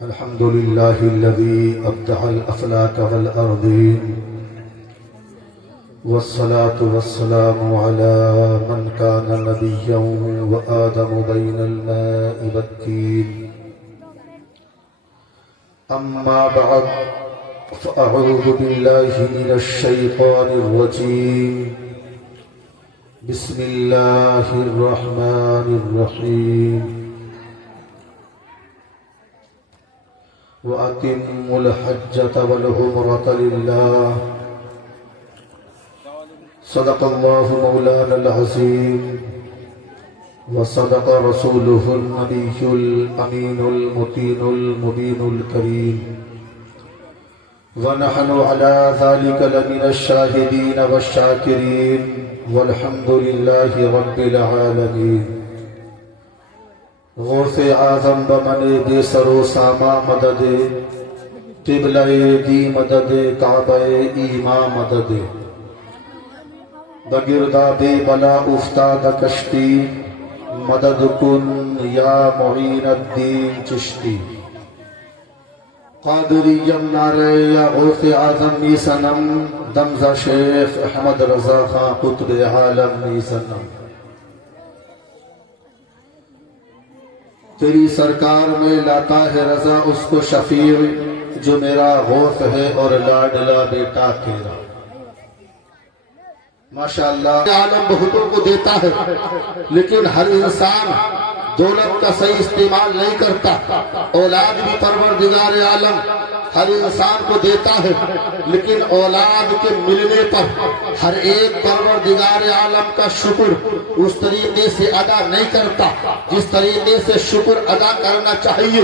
الحمد لله الذي أبدع الأفلاك والأرضين، والصلاة والسلام على من كان نبيا وآدم بين الماء والتين. أما بعد، فأعوذ بالله من الشيطان الرجيم. بسم الله الرحمن الرحيم. وأتموا الحجة والعمرة لله. صدق الله مولانا العظيم، وصدق رسوله النبي الأمين المتين المبين الكريم، ونحن على ذلك لمن الشاهدين والشاكرين، والحمد لله رب العالمين. غوث اعظم بمن بے سر و ساما مدد، قبلہ دی مدد، کعبہ ایمان مدد، بگردہ بے بلا افتاد کشتی، مدد کن یا معین الدین چشتی. قادریم نعرے یا غوث اعظم نی سنم، دمزہ شیخ احمد رضا خان قطب عالم نی سنم. تیری سرکار میں لاتا ہے رضا اس کو شفیع، جو میرا غوث ہے اور لاڈلا بیٹا تیرا. ماشاءاللہ عالم بہتوں کو دیتا ہے، لیکن ہر انسان دولت کا صحیح استعمال نہیں کرتا. اولاد بھی پروردگار عالم ہر انسان کو دیتا ہے، لیکن اولاد کے ملنے پر ہر ایک پروردگار عالم کا شکر اس طریقے سے ادا نہیں کرتا جس طریقے سے شکر ادا کرنا چاہیے.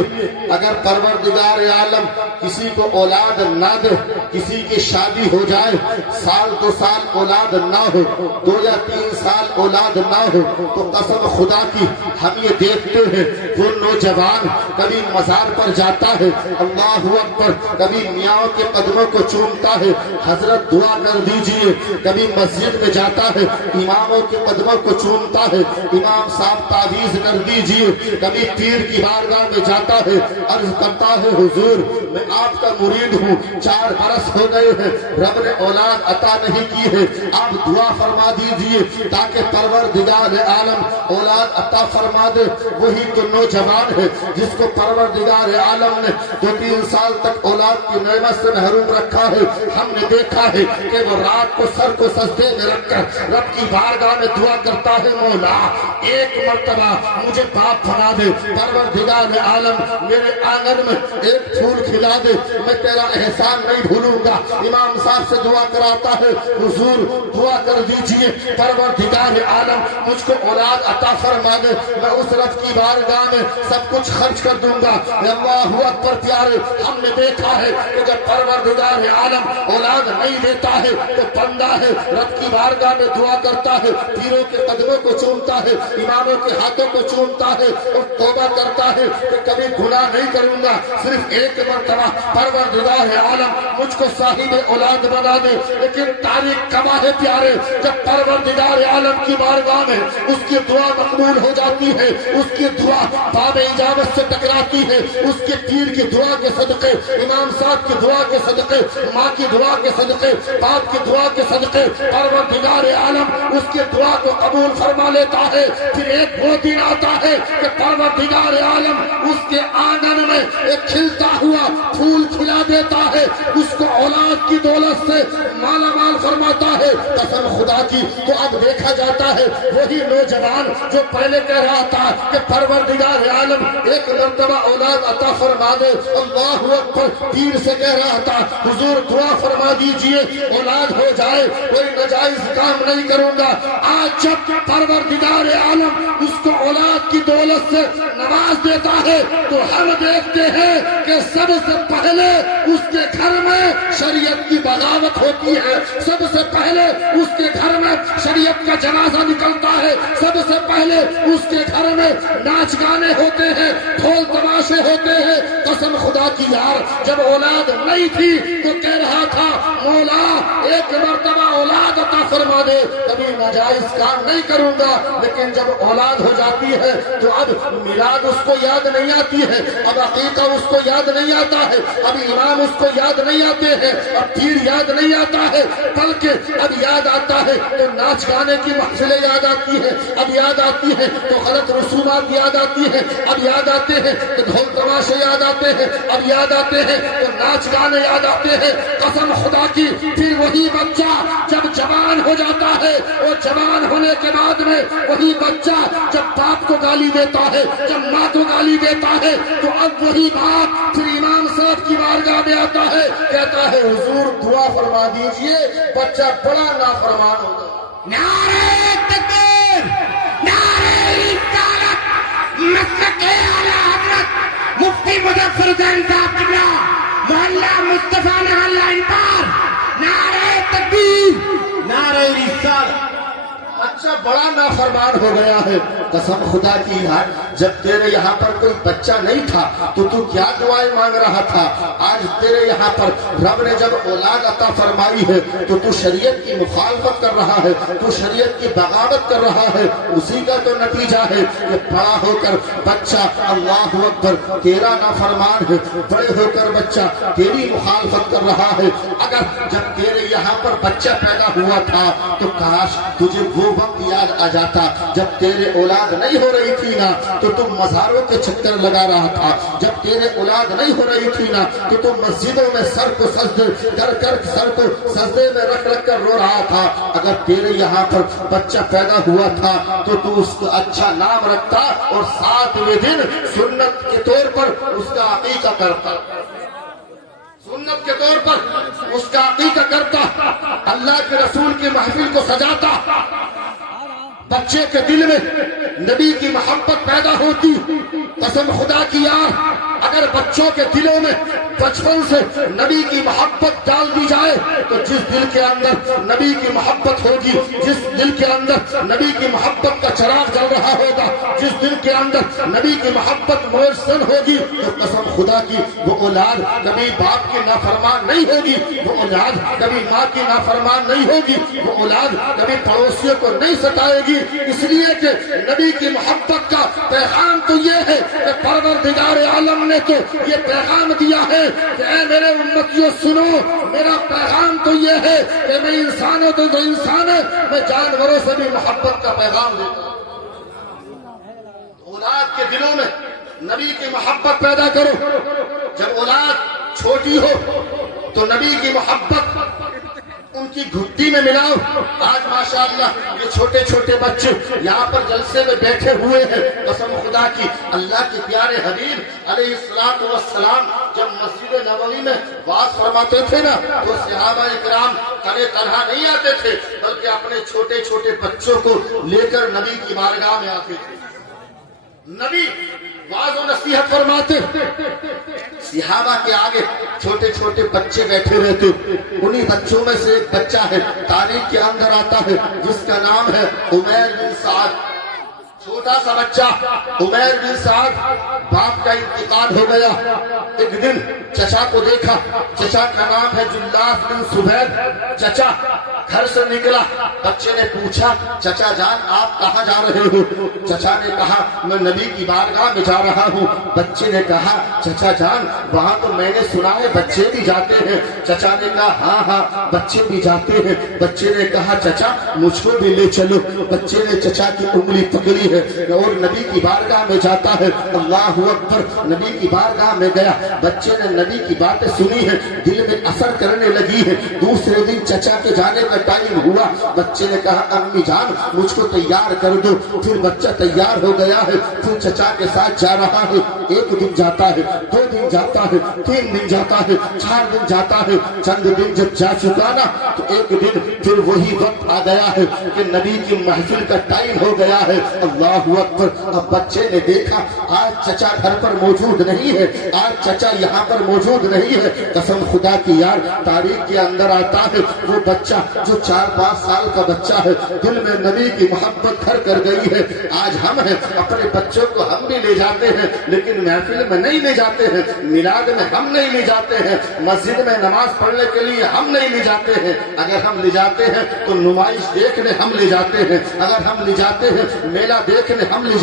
اگر پروردگار عالم کسی کو اولاد نہ دے، کسی کی شادی ہو جائے، سال دو سال اولاد نہ ہو، 2 یا 3 سال اولاد نہ ہو، تو قسم خدا کی ہم یہ دیکھتے ہیں وہ نوجوان کبھی مزار پر جاتا ہے، اللہ اکبر، کبھی میاں کے قدموں کو چومتا ہے، حضرت دعا کر دیجئے. کبھی مسجد میں جاتا ہے، اماموں کے قدموں کو چومتا ہے، امام صاحب تعویذ کر دیجئے. کبھی پیر کی بارگاہ میں جاتا ہے، عرض کرتا ہے حضور میں آپ کا مرید ہوں، 4 برس ہو گئے ہیں، رب نے اولاد عطا نہیں کی ہے، آپ دعا فرما دیجئے تاکہ پروردگار عالم اولاد عطا فرما دے. وہی تو نوجوان ہے جس کو پروردگار عالم نے 2-3 سال تک اولاد کی نعمت سے محروم رکھا ہے. ہم نے دیکھا ہے کہ وہ رات کو سر کو سجدے میں رکھ کر رب کی بارگاہ میں دعا کرتا ہے، مولا ایک مرتبہ مجھے باپ بنا دے، پروردگار عالم میرے آنگن میں ایک پھول کھلا دے، میں تیرا احسان نہیں بھولوں گا. امام صاحب سے دعا کراتا ہے، حضور دعا کر دیجئے پروردگار عالم مجھ کو اولاد عطا فرما دے، میں اس رب کی بارگاہ میں سب کچھ خرچ کر دوں گا. اللہ اکبر پیارے، ہم نے دیکھا ہے کہ جب پروردگار عالم اولاد نہیں دیتا ہے تو بندہ ہے رب کی بارگاہ میں دعا کرتا ہے، پیروں کے قدموں کو چومتا ہے، اماموں کے ہاتھوں کو چومتا ہے اور توبہ کرتا ہے کہ کبھی گناہ نہیں کروں گا، صرف ایک مرتبہ پروردگار عالم مجھ کو صاحب اولاد بنا دے. لیکن تاریخ گواہ ہے پیارے، جب پروردگار عالم کی بارگاہ میں اس کی دعا مقبول ہو جاتی ہے، اس کی دعا باب اجابت سے ٹکراتی ہے، اس کے پیر کی دعا کے صدقے، امام صاحب کی دعا کے صدقے، ماں کی دعا کے صدقے، باپ کی دعا کے صدقے، پروردگار عالم اس کی دعا کو قبول فرما لیتا ہے. پھر ایک وہ دن آتا ہے کہ پروردگار عالم اس کے آنگن میں ایک کھلتا ہوا پھول کھلا دیتا ہے، اس کو اولاد کی دولت سے مالا مال فرماتا ہے. قسم خدا کی تو اب دیکھا جاتا ہے وہی نوجوان جو پہلے کہہ رہا تھا کہ پروردگار عالم ایک مرتبہ اولاد عطا فرما دے، اللہ اکبر، پیر سے کہہ رہا تھا حضور دعا فرما دیجئے اولاد ہو جائے، کوئی ناجائز کام نہیں کروں گا. آج جب پروردگار عالم اس کو اولاد کی دولت سے نواز دیتا ہے تو ہم دیکھتے ہیں کہ سب سے پہلے اس کے گھر میں شریعت کی بغاوت ہوتی ہے، سب سے پہلے اس کے گھر میں شریعت کا جنازہ نکلتا ہے، سب سے پہلے اس کے گھر میں ناچ گانے ہوتے ہیں، ڈھول تماشے ہوتے ہیں. قسم خدا کی یار، جب اولاد نہیں تھی تو کہہ رہا تھا مولا ایک مرتبہ اولاد عطا فرما دے، کبھی ناجائز کام نہیں کروں گا. لیکن جب اولاد ہو جاتی ہے تو اب میلاد اس کو یاد نہیں آتی ہے، اب عقیقہ اس کو یاد نہیں آتا ہے، اب امام اس کو یاد نہیں آتے ہیں، اب پیر یاد نہیں آتا ہے، بلکہ اب یاد آتا ہے تو ناچ گانے کی محفلیں یاد آتی ہیں، اب یاد آتی ہے تو غلط رسومات یاد آتی ہیں، اب یاد آتے ہیں تو ڈھول تماشے یاد آتے ہیں، اب یاد آتے ہیں تو ناچ گانے یاد آتے ہیں۔ قسم خدا کی پھر وہی بچہ جب جوان ہو جاتا ہے اور جوان ہونے کے بعد میں وہی بچہ جب باپ کو گالی دیتا ہے، جب ماں کو گالی دیتا ہے، تو اب وہی باپ پھر امام صاحب کی بارگاہ میں آتا ہے، کہتا ہے حضور دعا فرما دیجئے، بچہ بڑا نافرمان ہوگا۔ نعرہ تکبیر، نعرہ رسالت، مسلک اعلیٰ حضرت مفتی مظفر حسین صاحب قبلہ، محلہ مصطفیٰ محلہ انتار، نعرہ تکبیر، نعرہ رسالت۔ بچہ بڑا نافرمان ہو گیا ہے۔ قسم خدا کی ہے جب تیرے یہاں پر کوئی بچہ نہیں تھا تو کیا دعائیں مانگ رہا تھا؟ آج تیرے یہاں پر رب نے جب اولاد عطا فرمائی ہے تو شریعت کی مخالفت کر رہا ہے، تو شریعت کی بغاوت کر رہا ہے۔ اسی کا تو نتیجہ ہے کہ بڑا ہو کر بچہ اللہ اکبر تیرا نافرمان ہے، بڑے ہو کر بچہ تیری مخالفت کر رہا ہے۔ اگر جب تیرے یہاں پر بچہ پیدا ہوا تھا تو کاش تجھے وہ وقت یاد آ جاتا جب تیرے اولاد نہیں ہو رہی تھی نا تو تم مزاروں کے چکر لگا رہا تھا، جب تیرے اولاد نہیں ہو رہی تھی نا تو تم مسجدوں میں سر کو سجدے کر سر کو سجدے میں رکھ کر رو رہا تھا۔ اگر تیرے یہاں پر بچہ پیدا ہوا تھا تو اس کا اچھا نام رکھتا اور 7ویں دن سنت کے طور پر اس کا عقیقہ کرتا، سنت کے طور پر اس کا عقیقہ کرتا، اللہ کے رسول کی محفل کو سجاتا، بچے کے دل میں نبی کی محبت پیدا ہوتی۔ قسم خدا کی یار اگر بچوں کے دلوں میں بچپن سے نبی کی محبت ڈال دی جائے تو جس دل کے اندر نبی کی محبت ہوگی، جس دل کے اندر نبی کی محبت کا چراغ جل رہا ہوگا، جس دل کے اندر نبی کی محبت موسن ہوگی، تو قسم خدا کی وہ اولاد کبھی باپ کی نافرمان نہیں ہوگی، وہ اولاد کبھی ماں کی نافرمان نہیں ہوگی، وہ اولاد کبھی پڑوسیوں کو نہیں ستائے گی۔ اس لیے کہ نبی کی محبت کا پیغام تو یہ ہے کہ پروردگار عالم نے تو یہ پیغام دیا ہے کہ اے میرے امتیوں سنو، میرا پیغام تو یہ ہے کہ میں انسان ہوں تو انسان ہے، میں جانوروں سے بھی محبت کا پیغام دیتا ہوں۔ اولاد کے دلوں میں نبی کی محبت پیدا کرو۔ جب اولاد چھوٹی ہو تو نبی کی محبت ان کی گھٹی میں ملاؤ۔ آج ماشاءاللہ یہ چھوٹے چھوٹے بچے یہاں پر جلسے میں بیٹھے ہوئے ہیں، قسم خدا کی اللہ کے پیارے حبیب علیہ السلام جب مسجد نبوی میں وعظ فرماتے تھے نا تو صحابہ کرام کھڑے تنہا نہیں آتے تھے بلکہ اپنے چھوٹے چھوٹے بچوں کو لے کر نبی کی بارگاہ میں آتے تھے۔ نبی واعظ و نصیحت فرماتے، صحابہ کے آگے چھوٹے چھوٹے بچے بیٹھے رہتے، انہی بچوں میں سے ایک بچہ ہے تاریخ کے اندر آتا ہے جس کا نام ہے عمیر بن سعد۔ چھوٹا سا بچہ عمیر بن سعد، باپ کا انتقال ہو گیا۔ ایک دن چچا کو دیکھا، چچا کا نام ہے جلاس بن سبید۔ چچا گھر سے نکلا، بچے نے پوچھا چچا جان آپ کہاں جا رہے ہو؟ چچا نے کہا میں نبی کی بارگاہ میں جا رہا ہوں۔ بچے نے کہا چچا جان وہاں تو میں نے سنا ہے بچے بھی جاتے ہیں۔ چچا نے کہا ہاں ہاں بچے بھی جاتے ہیں۔ بچے نے کہا چچا مجھ کو بھی لے چلو۔ بچے نے چچا کی انگلی پکڑی ہے اور نبی کی بارگاہ میں جاتا ہے۔ اللہ اکبر، نبی کی بارگاہ میں گیا، بچے نے نبی کی باتیں سنی ہیں، دل میں اثر کرنے لگی ہے۔ دوسرے دن چچا کے جانے کا ٹائم ہوا، بچے نے کہا امی جان مجھ کو تیار کر دو۔ پھر بچہ تیار ہو گیا ہے، پھر چچا کے ساتھ جا رہا ہے۔ ایک دن جاتا ہے، 2 دن جاتا ہے، 3 دن جاتا ہے، 4 دن جاتا ہے۔ چند دن جب جا چکا نا تو ایک دن پھر وہی وقت آ گیا ہے کہ نبی کی محفل کا ٹائم ہو گیا ہے۔ اللہ اکبر، اب بچے نے دیکھا آج چچا گھر پر موجود نہیں ہے، آج چچا یہاں پر موجود نہیں ہے۔ قسم خدا کی یار تاریخ کے اندر آتا ہے وہ بچہ جو 4-5 سال کا بچہ ہے، دل میں نبی کی محبت گھر کر گئی ہے۔ آج ہم ہیں اپنے بچوں کو ہم بھی لے جاتے ہیں لیکن محفل میں نہیں لے جاتے ہیں، میلاد میں ہم نہیں لے جاتے ہیں، مسجد میں نماز پڑھنے کے لیے ہم نہیں لے جاتے ہیں۔ اگر ہم لے جاتے ہیں تو نمائش دیکھنے ہم لے جاتے ہیں، اگر ہم لے جاتے ہیں میلہ دیکھنے ہم لے